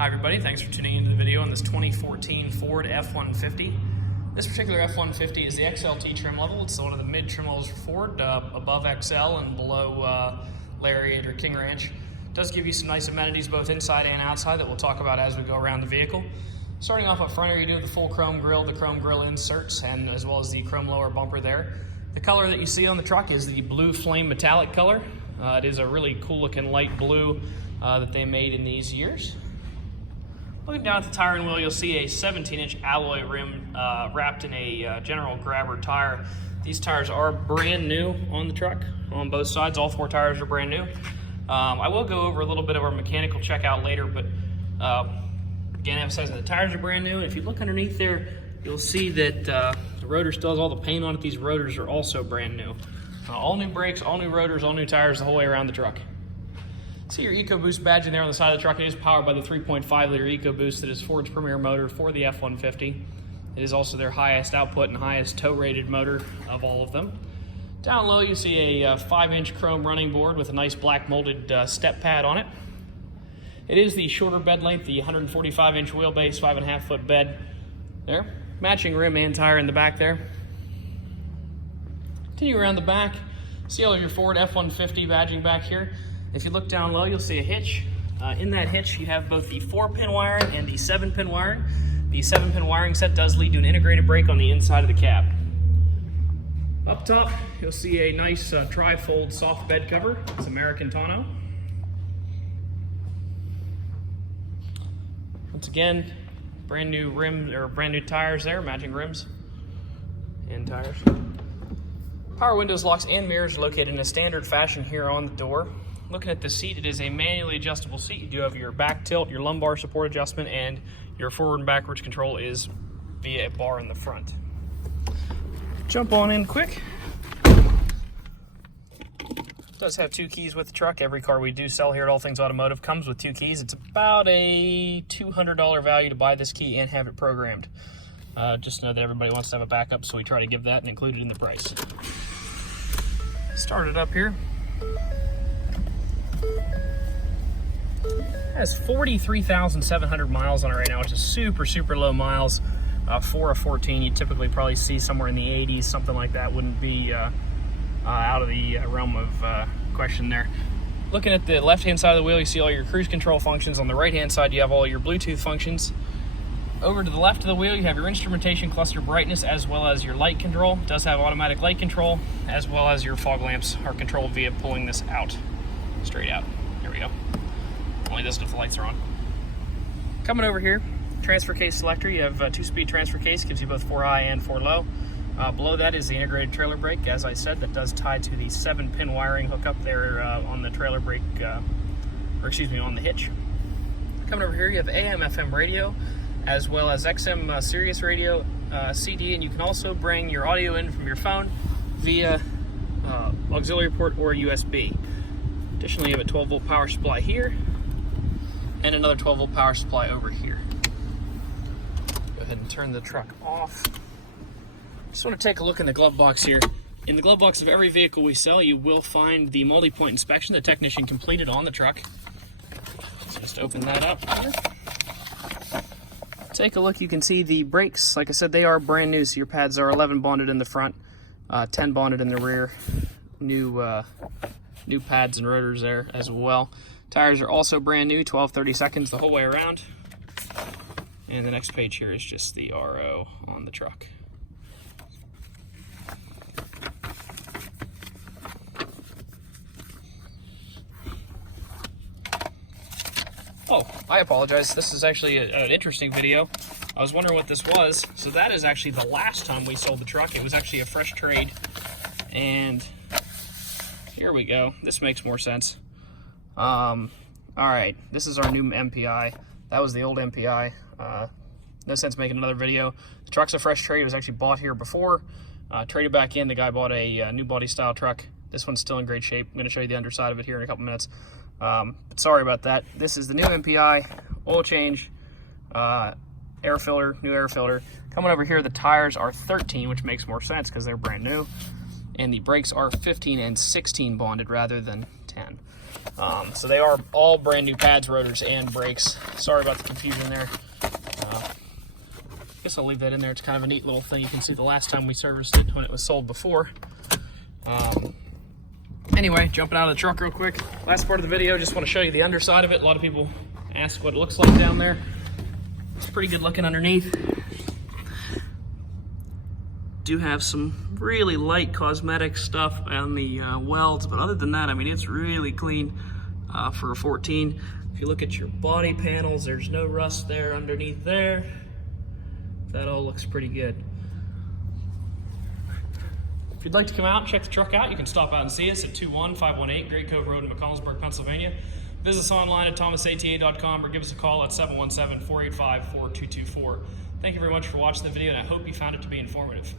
Hi everybody, thanks for tuning into the video on this 2014 Ford F-150. This particular F-150 is the XLT trim level. It's one of the mid trim levels for Ford, above XL and below Lariat or King Ranch. It does give you some nice amenities both inside and outside that we'll talk about as we go around the vehicle. Starting off up front here, you do have the full chrome grille, the chrome grille inserts, and as well as the chrome lower bumper there. The color that you see on the truck is the blue flame metallic color. It is a really cool looking light blue that they made in these years. Looking down at the tire and wheel, you'll see a 17-inch alloy rim wrapped in a general grabber tire. These tires are brand new on the truck, on both sides. All four tires are brand new. I will go over a little bit of our mechanical checkout later, but again, emphasizing the tires are brand new. And if you look underneath there, you'll see that the rotor still has all the paint on it. These rotors are also brand new. All new brakes, all new rotors, all new tires the whole way around the truck. See your EcoBoost badge in there on the side of the truck. It is powered by the 3.5-liter EcoBoost that is Ford's premier motor for the F-150. It is also their highest output and highest tow-rated motor of all of them. Down low, you see a 5-inch chrome running board with a nice black molded step pad on it. It is the shorter bed length, the 145-inch wheelbase, 5.5-foot bed there. Matching rim and tire in the back there. Continue around the back. See all of your Ford F-150 badging back here. If you look down low, you'll see a hitch. In that hitch, you have both the 4-pin wiring and the 7-pin wiring. The 7-pin wiring set does lead to an integrated brake on the inside of the cab. Up top, you'll see a nice tri-fold soft bed cover. It's American tonneau. Once again, brand new rims or brand new tires there, matching rims and tires. Power windows, locks, and mirrors are located in a standard fashion here on the door. Looking at the seat, it is a manually adjustable seat. You do have your back tilt, your lumbar support adjustment, and your forward and backwards control is via a bar in the front. Jump on in quick. It does have 2 keys with the truck. Every car we do sell here at All Things Automotive comes with 2 keys. It's about a $200 value to buy this key and have it programmed. Just know that everybody wants to have a backup, so we try to give that and include it in the price. Start it up here. It has 43,700 miles on it right now, which is super low miles. For a 14, you typically probably see somewhere in the 80s, something like that. Wouldn't be out of the realm of question there. Looking at the left-hand side of the wheel, you see all your cruise control functions. On the right-hand side, you have all your Bluetooth functions. Over to the left of the wheel, you have your instrumentation, cluster brightness, as well as your light control. It does have automatic light control, as well as your fog lamps are controlled via pulling this out, straight out. There we go. Only does it if the lights are on. Coming over here, transfer case selector. You have a 2-speed transfer case, gives you both 4 high and 4 low. Below that is the integrated trailer brake. As I said, that does tie to the 7-pin wiring hookup there on the trailer brake, on the hitch. Coming over here, you have AM, FM radio, as well as XM Sirius radio, CD, and you can also bring your audio in from your phone via auxiliary port or USB. Additionally, you have a 12-volt power supply here and another 12-volt power supply over here. Go ahead and turn the truck off. Just want to take a look in the glove box here. In the glove box of every vehicle we sell, you will find the multi-point inspection the technician completed on the truck. Just open that up here. Take a look, you can see the brakes. Like I said, they are brand new, so your pads are 11 bonded in the front, 10 bonded in the rear. New pads and rotors there as well. Tires are also brand new, 12/30 seconds the whole way around. And the next page here is just the RO on the truck. Oh, I apologize. This is actually an interesting video. I was wondering what this was. So that is actually the last time we sold the truck. It was actually a fresh trade. And here we go. This makes more sense. All right, this is our new MPI. That was the old MPI. No sense making another video. The truck's a fresh trade. It was actually bought here before. Traded back in. The guy bought a new body style truck. This one's still in great shape. I'm going to show you the underside of it here in a couple minutes. But sorry about that. This is the new MPI, oil change, air filter, new air filter. Coming over here, the tires are 13, which makes more sense because they're brand new. And the brakes are 15 and 16 bonded rather than 10. So they are all brand new pads, rotors, and brakes. Sorry about the confusion there. I guess I'll leave that in there. It's kind of a neat little thing. You can see the last time we serviced it when it was sold before. Anyway, jumping out of the truck real quick. Last part of the video, just want to show you the underside of it. A lot of people ask what it looks like down there. It's pretty good looking underneath. Do have some really light cosmetic stuff on the welds, but other than that, I mean, it's really clean for a 14. If you look at your body panels, there's no rust there underneath there. That all looks pretty good. If you'd like to come out and check the truck out, you can stop out and see us at 21518 Great Cove Road in McConnellsburg, Pennsylvania. Visit us online at thomasata.com or give us a call at 717-485-4224. Thank you very much for watching the video, and I hope you found it to be informative.